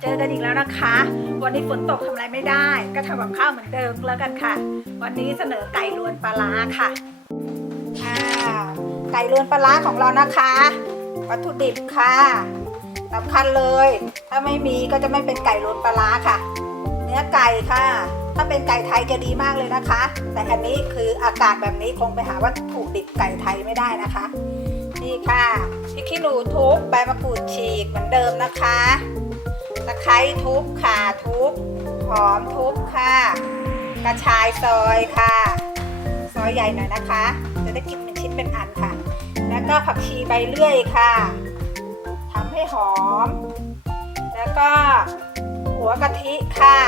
เจอกันอีกแล้วนะคะ วันนี้ฝนตกทำอะไรไม่ได้ ก็ทำกับข้าวเหมือนเดิมแล้วกันค่ะ วันนี้เสนอไก่ลวนปลาร้าค่ะอ่าไก่ลวนปลาร้าของเรานะคะ วัตถุดิบค่ะสำคัญเลย ถ้าไม่มีก็จะไม่เป็นไก่ลวนปลาร้าค่ะ เนื้อไก่ค่ะ ถ้าเป็นไก่ไทยจะดีมากเลยนะคะ แต่อันนี้คืออากาศแบบนี้คงไปหาวัตถุดิบไก่ไทยไม่ได้นะคะ นี่ค่ะพริกขี้หนูทุบใบมะกรูดฉีกเหมือนเดิมนะคะตะไคร้ทุบข่าทุบหอมทุบค่ะ กระชายซอยค่ะ ซอยใหญ่หน่อยนะคะ จะได้กินเป็นชิ้นเป็นอันค่ะ แล้วก็ผักชีใบเลื่อยค่ะทำให้หอม แล้วก็หัวกะทิค่ะ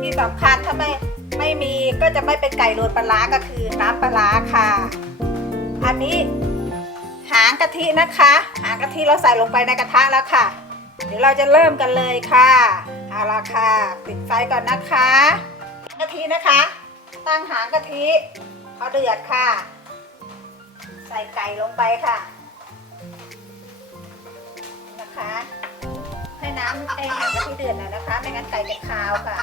ที่สำคัญถ้าไม่ไม่มีก็จะไม่เป็นไก่โรยปลาร้าก็คือน้ำปลาร้าค่ะ อันนี้ กะทินะคะ หางกะทิเราใส่ลงไปในกระทะแล้วค่ะ เดี๋ยวเราจะเริ่มกันเลยค่ะเอาละค่ะปิดไฟก่อนนะคะกะทินะคะ ตั้งหางกะทิพอเดือดค่ะ ใส่ไก่ลงไปค่ะ นะคะ ให้น้ำไอหางกะทิเดือดหน่อยนะคะ ไม่งั้นไก่จะคาวค่ะ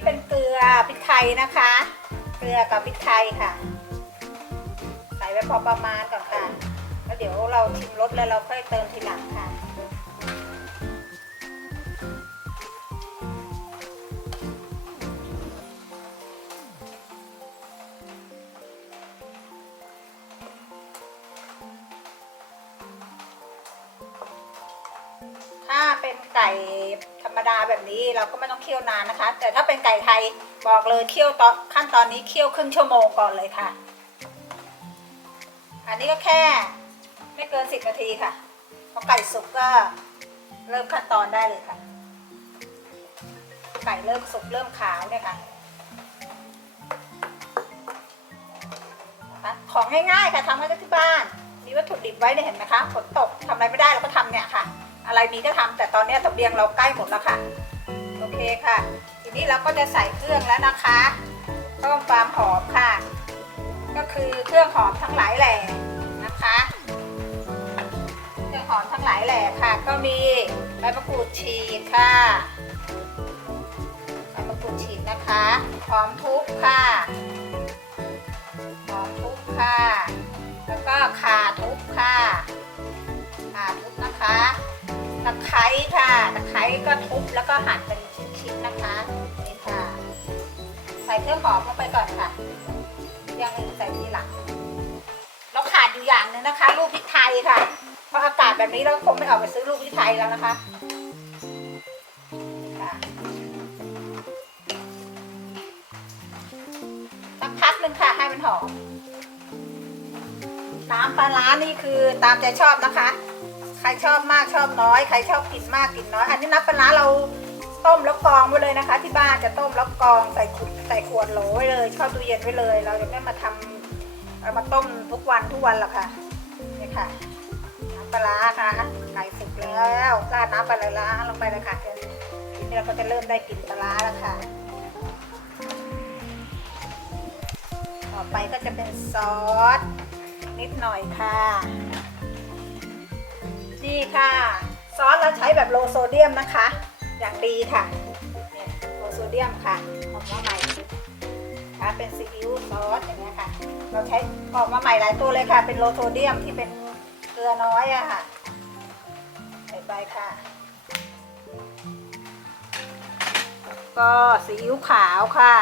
นี่เป็นเกลือพริกไทยนะคะ เกลือกับพริกไทยค่ะ ใส่ไว้พอประมาณก่อนค่ะ แล้วเดี๋ยวเราชิมรสแล้วเราค่อยเติมทีหลังค่ะ เป็นไก่ธรรมดาแบบนี้เราก็ไม่ต้องเคี่ยวนานนะคะ แต่ถ้าเป็นไก่ไทยบอกเลยเคี่ยวตอนขั้นตอนนี้เคี่ยวครึ่งชั่วโมงก่อนเลยค่ะ อันนี้ก็แค่ไม่เกินสิบนาทีค่ะพอไก่สุกก็เริ่มขั้นตอนได้เลยค่ะ ไก่เริ่มสุกเริ่มขาวเนี่ยค่ะของง่ายๆค่ะทำให้ที่บ้าน มีวัตถุดิบไว้เนี่ยเห็นไหมคะฝนตกทำอะไรไม่ได้เราก็ อะไรมีก็ทำแต่ตอนนี้ตะเบียงเราใกล้หมดแล้วค่ะ โอเคค่ะ ทีนี้เราก็จะใส่เครื่องแล้วนะคะเพิ่มความหอมค่ะ ก็คือเครื่องหอมทั้งหลายแหล่นะคะเครื่องหอมทั้งหลายแหล่ค่ะ ก็มีใบมะกรูดฉีกค่ะใบมะกรูดฉีกนะคะหอมทุบค่ะหอมทุบค่ะ แล้วก็ขาทุบค่ะะไคร้ค่ะตะไคร้ก็ทุบแล้วก็หั่นเป็นชิ้นๆนะคะนี่ค่ะ ใส่เครื่องหอมลงไปก่อนค่ะอย่างอื่ใส่ทีหลังเราขาดอยู่อย่างหนึ่งนะคะ ลูกพริกไทยค่ะ เพราะอากาศแบบนี้เราคงไม่ออกไปซื้อลูกพริกไทยแล้วนะคะค่ะสักพักหนึ่งค่ะให้มันหอมน้ำปลาร้านี่คือตามใจชอบนะคะ ใครชอบมากชอบน้อย ใครชอบกินมากกินน้อย อันนี้น้ำปลาร้าเราต้มแล้วกรองไว้เลยนะคะ ที่บ้านจะต้มแล้วกรองใส่ขวดใส่ขวดโหลไว้เลยเข้าตู้เย็นไว้เลย เราจะไม่มาทำเอามาต้มทุกวันทุกวันหรอกค่ะนี่ค่ะน้ำปลาค่ะไก่สุกแล้วราดน้ำปลาร้าลงไปเลยค่ะเดี๋ยวทีนี้เราก็จะเริ่มได้กลิ่นปลาแล้วค่ะ ต่อไปก็จะเป็นซอสนิดหน่อยค่ะ นี่ค่ะ ซอสเราใช้แบบโลโซเดียมนะคะ อย่างดีค่ะเนี่ยโลโซเดียมค่ะออกมาใหม่ค่ะเป็นซีอิ๊วซอสอย่างเงี้ยค่ะ เราใช้ออกมาใหม่หลายตัวเลยค่ะ เป็นโลโซเดียมที่เป็นเกลือน้อยอะค่ะใส่ไปค่ะ ก็ซีอิ๊วขาวค่ะ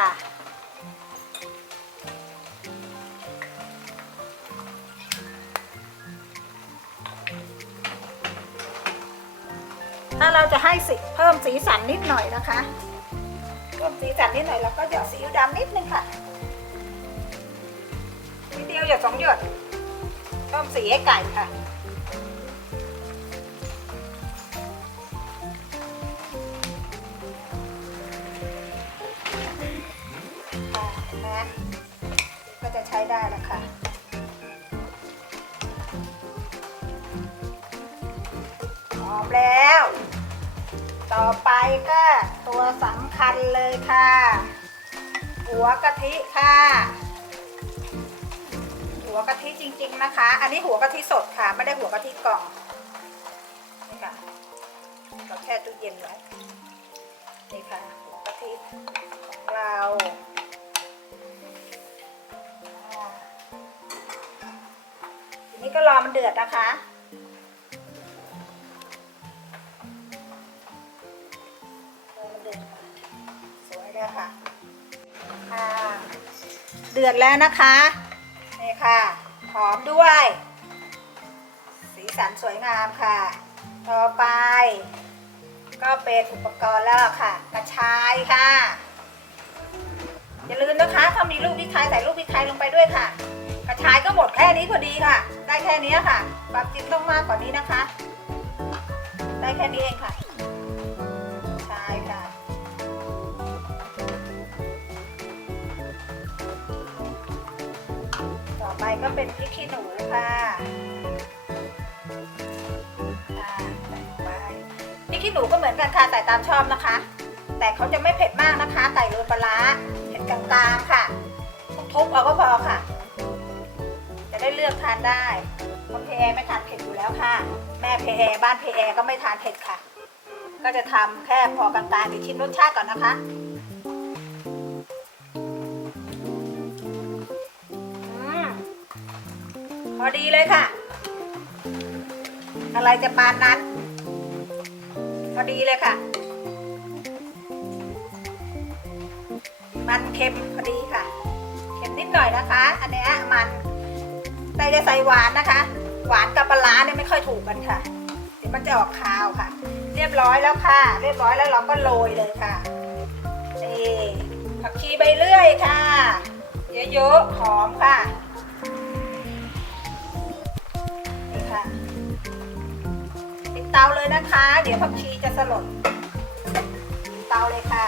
ถ้าเราจะให้สีเพิ่มสีสันนิดหน่อยนะคะเพิ่มสีสันนิดหน่อยแล้วก็หยดซีอิ๊วดำนิดนึงค่ะนิดเดียวหยดสองหยดเพิ่มสีให้ไก่ค่ะค่ะเห็นไหมก็จะได้แล้วค่ะหอมแล้ว ต่อไปก็ตัวสำคัญเลยค่ะ หัวกะทิค่ะ หัวกะทิจริง ๆนะคะ อันนี้หัวกะทิสดค่ะ ไม่ได้หัวกะทิกล่องนี่ค่ะเราแช่ตู้เย็นไว้นี่ค่ะหัวกะทิของเราอ่าทีนี้ก็รอมันเดือดนะคะ เลยค่ะอ่าเดือดแล้วนะคะนี่ค่ะหอมด้วย สีสันสวยงามค่ะ ต่อไป ก็เป็นอุปกรณ์แล้วค่ะ กระชายค่ะ อย่าลืมนะคะถ้ามีลูกพริกไทยใส่ลูกพริกไทยลงไปด้วยค่ะ กระชายก็หมดแค่นี้พอดีค่ะ ได้แค่นี้ค่ะความจริงต้องมากกว่านี้นะคะ ได้แค่นี้เองค่ะ ก็เป็นพริกขี้หนูค่ะใส่ไปพริกขี้หนูก็เหมือนกันค่ะใส่ตามชอบนะคะ แต่เขาจะไม่เผ็ดมากนะคะไก่โรยปลาเผ็ดกลางๆค่ะทุบๆเอาก็พอค่ะ จะได้เลือกทานได้เพราะเพแอไม่ทานเผ็ดอยู่แล้วค่ะ แม่เพแอบ้านเพแอก็ไม่ทานเผ็ดค่ะ ก็จะทำแค่พอกลางๆดีชิมรสชาติก่อนนะคะ ดีเลยค่ะ อะไรจะปานนั้น พอดีเลยค่ะ มันเค็มพอดีค่ะ เค็มนิดหน่อยนะคะ อันนี้มันแต่จะใส่หวานนะคะ หวานกับปลาร้าเนี่ยไม่ค่อยถูกกันค่ะ เดี๋ยวมันจะออกคาวค่ะ เรียบร้อยแล้วค่ะ เรียบร้อยแล้วเราก็โรยเลยค่ะนี่ผักชีใบเลื่อยค่ะ เยอะๆหอมค่ะ เตาเลยนะคะ เดี๋ยวผักชีจะสลด เตาเลยค่ะ